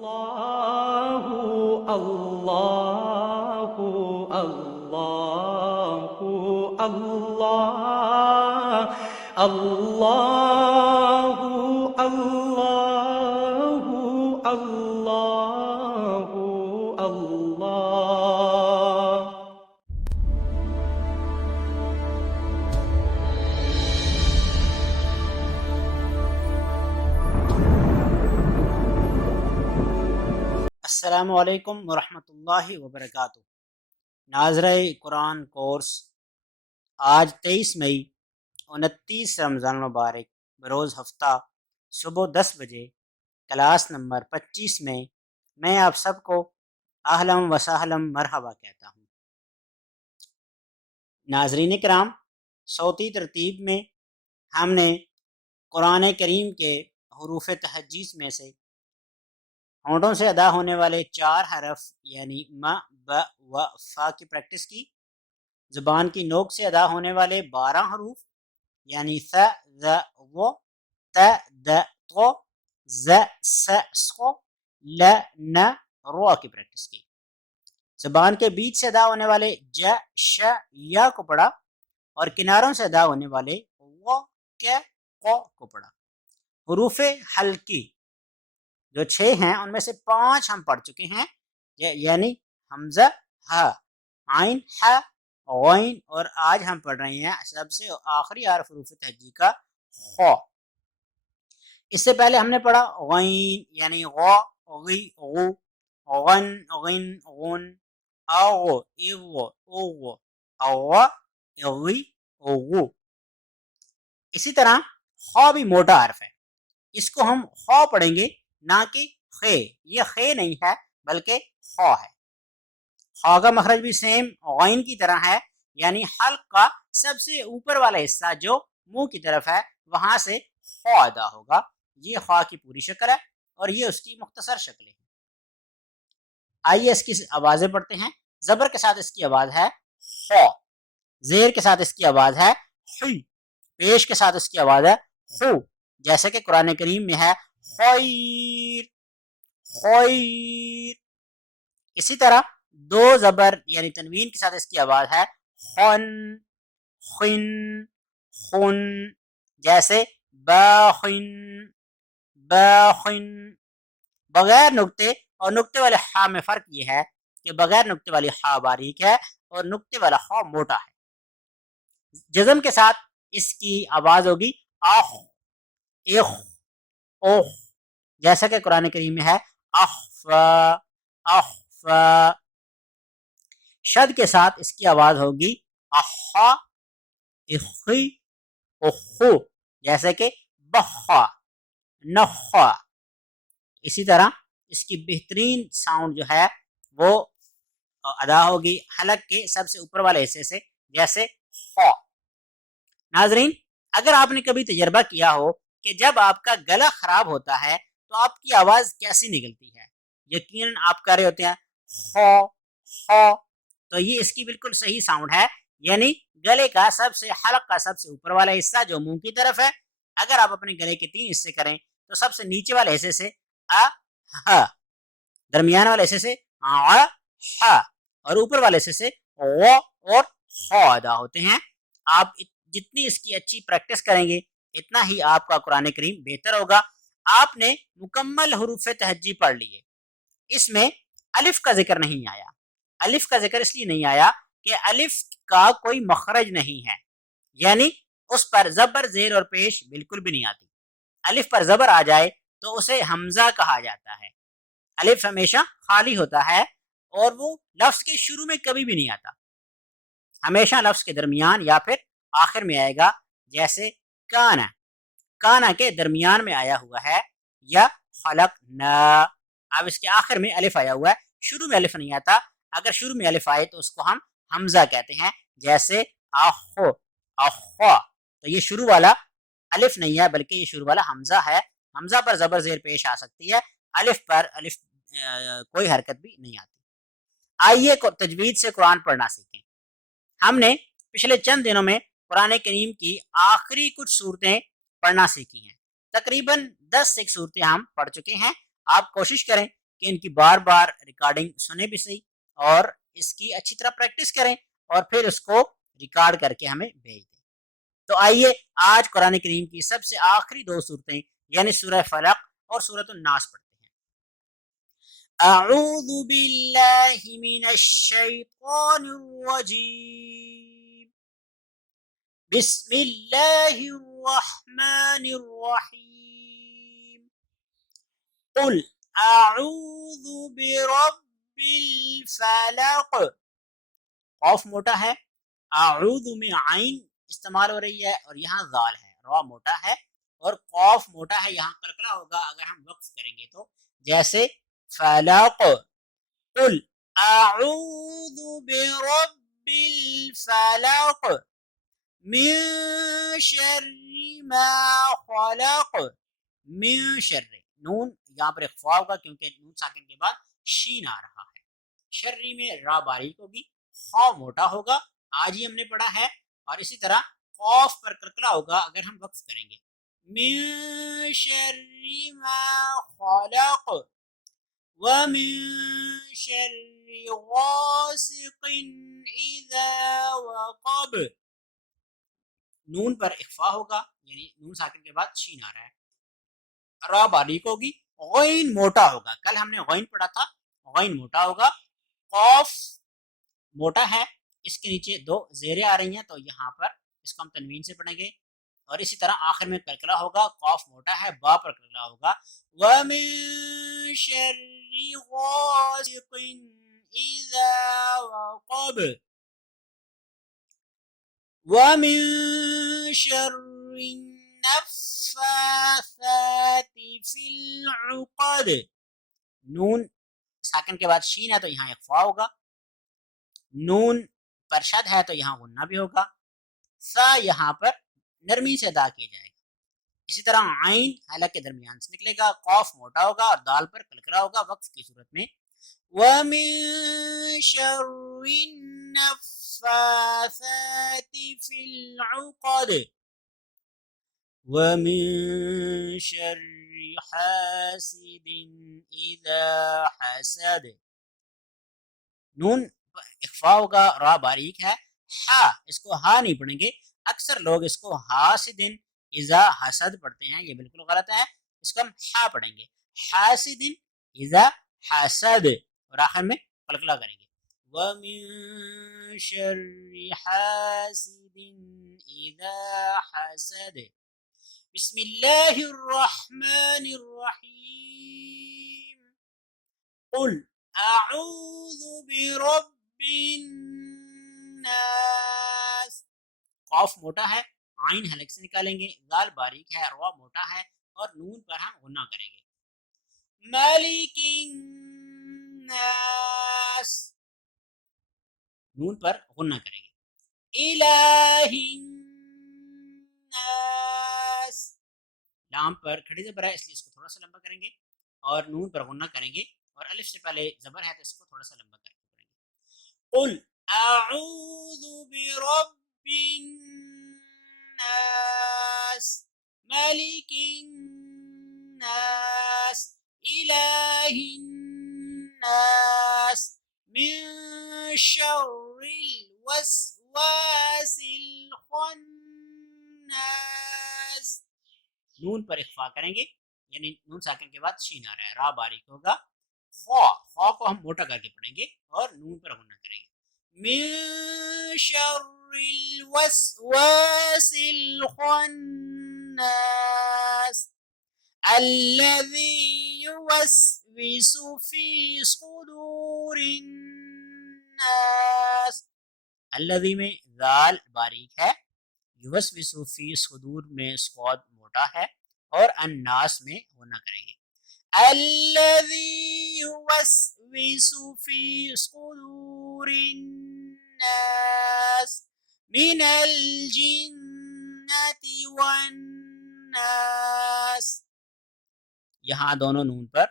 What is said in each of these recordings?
الله الله الله الله الله الله الله الله. السلام علیکم ورحمۃ اللہ وبرکاتہ. ناظرہ قرآن کورس آج 23 مئی 29 رمضان المبارک بروز ہفتہ صبح 10 بجے کلاس نمبر 25 میں آپ سب کو اہلم و سہلم مرحبا کہتا ہوں. ناظرین کرام، صوتی ترتیب میں ہم نے قرآن کریم کے حروف تہجیز میں سے ہونٹوں سے ادا ہونے والے 4 حرف یعنی م، ب و فا کی پریکٹس کی. زبان کی نوک سے ادا ہونے والے 12 حروف یعنی ث، ذ، و، ت، د، ط، ز، س، ص، ل، ن، رو کی پریکٹس کی. زبان کے بیچ سے ادا ہونے والے ج، ش، یا کو پڑھا اور کناروں سے ادا ہونے والے و، ک، ق کو پڑھا. حروف حلقی جو 6 ہیں ان میں سے 5 ہم پڑھ چکے ہیں، یعنی حمزہ، ہ، عین، ح، غین، اور آج ہم پڑھ رہے ہیں سب سے آخری حرف حروف تہجی کا خ. اس سے پہلے ہم نے پڑھا غین یعنی غ، غی، غو، غن، غن، غن، اغ، اغ، اغ، اغ، اغی، اغو. اسی طرح خ بھی موٹا حرف ہے، اس کو ہم خ پڑھیں گے نہ کہ خے. یہ خے نہیں ہے بلکہ خ ہے. خ کا مخرج بھی سیم غین کی طرح ہے، یعنی حلق کا سب سے اوپر والا حصہ جو منہ کی طرف ہے وہاں سے خ ادا ہوگا. یہ خ کی پوری شکل ہے اور یہ اس کی مختصر شکل ہے. آئیے اس کی آوازیں پڑھتے ہیں. زبر کے ساتھ اس کی آواز ہے خ، زیر کے ساتھ اس کی آواز ہے خی، پیش کے ساتھ اس کی آواز ہے خو، جیسے کہ قرآن کریم میں ہے خیر، خیر. اسی طرح 2 زبر یعنی تنوین کے ساتھ اس کی آواز ہے خن، خن، خن، جیسے باخن، باخن. بغیر نقطے اور نقطے والے خا میں فرق یہ ہے کہ بغیر نقطے والی خا باریک ہے اور نقطے والا خا موٹا ہے. جزم کے ساتھ اس کی آواز ہوگی آخ، اخ، اوخ، جیسا کہ قرآن کریم میں ہے اخفا، اخفا. شد کے ساتھ اس کی آواز ہوگی اخا، اخی، اخو، جیسے کہ بخا، نخا. اسی طرح اس کی بہترین ساؤنڈ جو ہے وہ ادا ہوگی حلق کے سب سے اوپر والے حصے سے، جیسے خا. ناظرین، اگر آپ نے کبھی تجربہ کیا ہو کہ جب آپ کا گلا خراب ہوتا ہے تو آپ کی آواز کیسی نکلتی ہے، یقیناً آپ کہہ رہے ہوتے ہیں خا، خا. تو یہ اس کی بالکل صحیح ساؤنڈ ہے، یعنی گلے کا سب سے حلق کا سب سے اوپر والا حصہ جو منہ کی طرف ہے، اگر آپ اپنے گلے کے 3 حصے کریں تو سب سے نیچے والے حصے سے ا، ہ، درمیان والے حصے سے ع، ح، اور اوپر والے حصے سے غ اور خ ادا ہوتے ہیں. آپ جتنی اس کی اچھی پریکٹس کریں گے اتنا ہی آپ کا قرآن کریم بہتر ہوگا. آپ نے مکمل حروف تہجی پڑھ لیے. اس میں الف کا ذکر نہیں آیا. الف کا ذکر اس لیے نہیں آیا کہ الف کا کوئی مخرج نہیں ہے، یعنی اس پر زبر، زیر اور پیش بالکل بھی نہیں آتی. الف پر زبر آ جائے تو اسے حمزہ کہا جاتا ہے. الف ہمیشہ خالی ہوتا ہے اور وہ لفظ کے شروع میں کبھی بھی نہیں آتا، ہمیشہ لفظ کے درمیان یا پھر آخر میں آئے گا، جیسے کانا، کانا کے درمیان میں آیا ہوا ہے، یا خلق نا. اب اس کے آخر میں الف آیا ہوا ہے، شروع میں الف نہیں آتا. اگر شروع میں الف آئے تو اس کو ہم حمزہ کہتے ہیں، جیسے اخو، اخوا. تو یہ شروع والا الف نہیں ہے بلکہ یہ شروع والا حمزہ ہے. حمزہ پر زبر زیر پیش آ سکتی ہے، الف پر الف کوئی حرکت بھی نہیں آتی. آئیے تجوید سے قرآن پڑھنا سیکھیں. ہم نے پچھلے چند دنوں میں قرآن کریم کی آخری کچھ صورتیں پڑھنا سیکھی ہیں. تقریباً 10 صورتیں ہم پڑھ چکے ہیں. آپ کوشش کریں کہ ان کی بار بار ریکارڈنگ سنیں بھی صحیح اور اس کی اچھی طرح پریکٹس کریں اور پھر اس کو ریکارڈ کر کے ہمیں بھیج دیں. تو آئیے آج قرآن کریم کی سب سے آخری دو صورتیں یعنی سورہ فلق اور سورۃ الناس پڑھتے ہیں. اعوذ باللہ من الشیطان الرجیم بسم اللہ الرحمن الرحیم قل اعوذ برب الفلق. قوف موٹا ہے، اعوذ میں عین استعمال ہو رہی ہے اور یہاں ذال ہے، را موٹا ہے اور قوف موٹا ہے، یہاں قلقلہ ہوگا اگر ہم وقف کریں گے تو. جیسے فلق قل اعوذ برب الفلق من شر ما خلق. من شر، نون یہاں پر اخفا ہوگا کیونکہ نون ساکن کے بعد شین آ رہا ہے. شرری میں را باریک ہوگی، خا موٹا ہوگا، آج ہی ہم نے پڑھا ہے، اور اسی طرح قوف پر کرکلا ہوگا اگر ہم وقف کریں گے. من شر ما خلق ومن شر غاسق اذا وقب. نون پر اخفا ہوگا یعنی نون ساکن کے بعد شین آ رہا ہے، را باریک ہوگی، غین موٹا ہوگا، کل ہم نے غین پڑھا تھا، غین موٹا ہوگا، قوف موٹا ہے، اس کے نیچے دو زیریں آ رہی ہیں تو یہاں پر اس کو ہم تنوین سے پڑھیں گے، اور اسی طرح آخر میں کلکلا ہوگا، قوف موٹا ہے، با پر کلکلا ہوگا. وَمِن شَرِّ غَاسِقٍ إِذَا وَقَبَ وَمِن شَرِّ النَّفَّاثَاتِ فِي الْعُقَدِ. نون ساکن کے بعد شین ہے تو یہاں اخفا ہوگا، نون پر شد ہے تو یہاں غنہ بھی ہوگا، سا یہاں پر نرمی سے ادا کیا جائے گا. اسی طرح عین حلق کے درمیان سے نکلے گا، قوف موٹا ہوگا اور دال پر کلکلا ہوگا وقف کی صورت میں. وَمِن شَرِّ النَّفَّاثَاتِ فِي الْعُقَدِ وَمِن شَرِّ حَاسِدٍ إِذَا حَسَدَ. نون اخفا ہوگا، را باریک ہے، ہا اس کو ہا نہیں پڑھیں گے، اکثر لوگ اس کو حاسدن اذا حسد پڑھتے ہیں، یہ بالکل غلط ہے، اس کو ہم ہا پڑھیں گے، حاسدن اذا حسد، اور آخر میں قلقلہ کریں گے. وَمِن شَرِّ حَاسِدٍ إِذَا حَسَدَ. بسم اللہ الرحمن الرحیم قل اعوذ برب الناس. قوف موٹا ہے، عین حلق سے نکالیں گے، ذال باریک ہے، را موٹا ہے اور نون پر ہم غنہ کریں گے. مالک الناس، نون پر غنہ کریں گے. الہ الناس، لام پر کھڑی زبر ہے اس لیے اس کو تھوڑا سا لمبا کریں گے اور نون پر غنہ کریں گے، اور الف سے پہلے زبر ہے تو اس کو تھوڑا سا لمبا کر کے پڑھیں گے. قل اعوذ برب الناس ملک الناس الہ الناس من شر الوسواس الخناس. نون پر اخفا کریں گے یعنی نون ساکن کے بعد شین آ رہا ہے، را باریک ہوگا، خوا کو ہم موٹا کر کے پڑھیں گے اور نون پر غنہ کریں گے. من شر الوسواس الخناس الذي يوسوس في صدور الناس. الذي میں ذال باریک ہے، یوسوس فی صدور میں صاد موٹا ہے اور الناس میں غنہ کریں گے. الذي يوسوس في صدور الناس من الجنة والناس. یہاں دونوں نون پر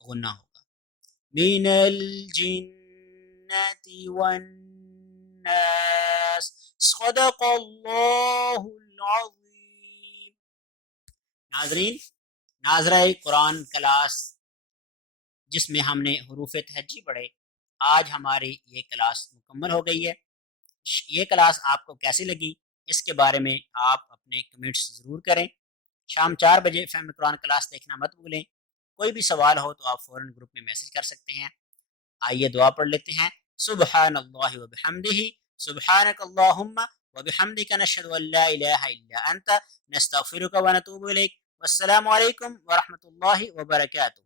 غنہ ہوگا. من الجنة والناس. صدق اللہ العظیم. ناظرین، ناظرہ قرآن کلاس جس میں ہم نے حروف تہجی پڑھے. آج ہماری یہ کلاس مکمل ہو گئی ہے. یہ کلاس آپ کو کیسی لگی اس کے بارے میں آپ اپنے کمنٹس ضرور کریں. شام 4 بجے فہم قرآن کلاس دیکھنا مت بھولیں. کوئی بھی سوال ہو تو آپ فوراً گروپ میں میسج کر سکتے ہیں. آئیے دعا پڑھ لیتے ہیں. سبحان اللہ وبحمدہ سبحانک اللہم وبحمدک نشہد ان لا الہ الا انت نستغفرک ونتوب الیک. والسلام علیکم ورحمۃ اللہ وبرکاتہ.